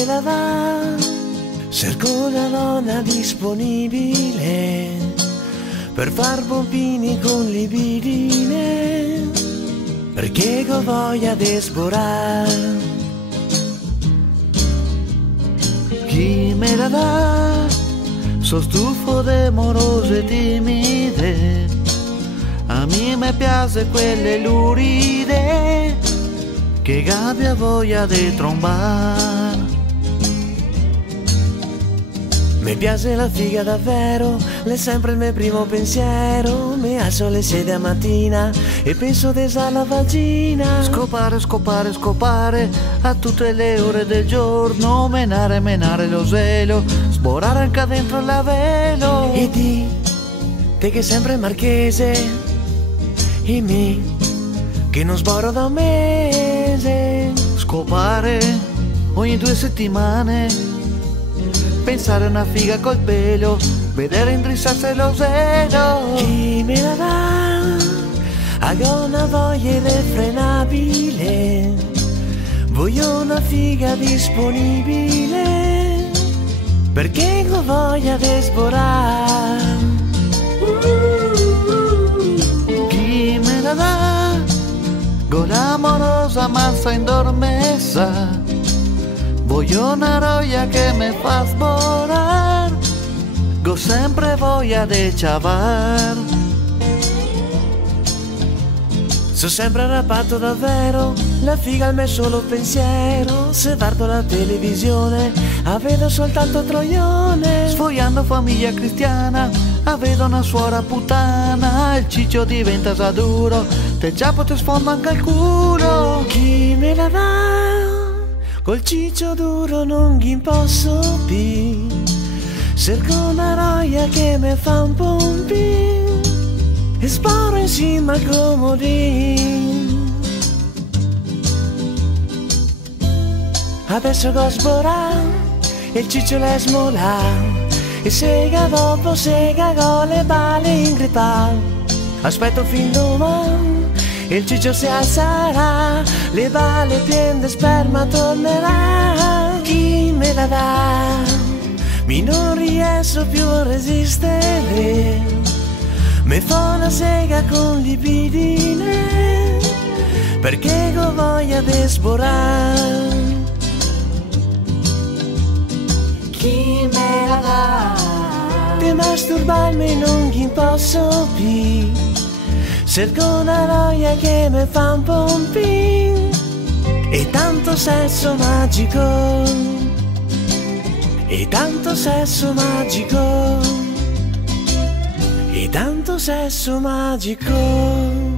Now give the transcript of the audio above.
me la dà? Cerco una donna disponibile per far pompini con libidine, perché ho voglia di sborare. Chi me la dà? So stufo de morose timide, a me piace quelle luride che abbia voglia di trombar. Mi piace la figa davvero, è sempre il mio primo pensiero. Mi alzo alle 6 della mattina e penso di alla vagina. Scopare, scopare, scopare a tutte le ore del giorno. Menare, menare lo svelo, sborare anche dentro la velo. E di te che sempre marchese, e me che non sboro da un mese. Scopare ogni 2 settimane, pensare a una figa col pelo, vedere indrissarsi lo zelo. Chi me la dà? Ho una voglia irrefrenabile, voglio una figa disponibile, perché ho voglia di sborare. Chi me la dà? Con l'amorosa massa indormessa, voglio una roia che mi fa sborar, go sempre voglia di ciavar. So sempre arrabbiato davvero, la figa al mio solo pensiero. Se guardo la televisione, vedo soltanto troione. Sfogliando famiglia cristiana, vedo una suora puttana. Il ciccio diventa saduro, te ciapo te sfonda anche il culo. Chi me la dà? Col ciccio duro non gli posso più, cerco una roia che mi fa un pompin e sparo insieme al comodin. Adesso go sborà e il ciccio le smola, e sega dopo sega go le balle in grippa. Aspetto fin domani, il ciccio si alzerà, le balle piene di sperma tornerà. Chi me la dà? Mi non riesco più a resistere, mi fa una sega con libidine, perché ho voglia di sborare. Chi me la dà? Di masturbarmi non gli posso più, cerco una roia che mi fa un pompin e tanto sesso magico, e tanto sesso magico, e tanto sesso magico.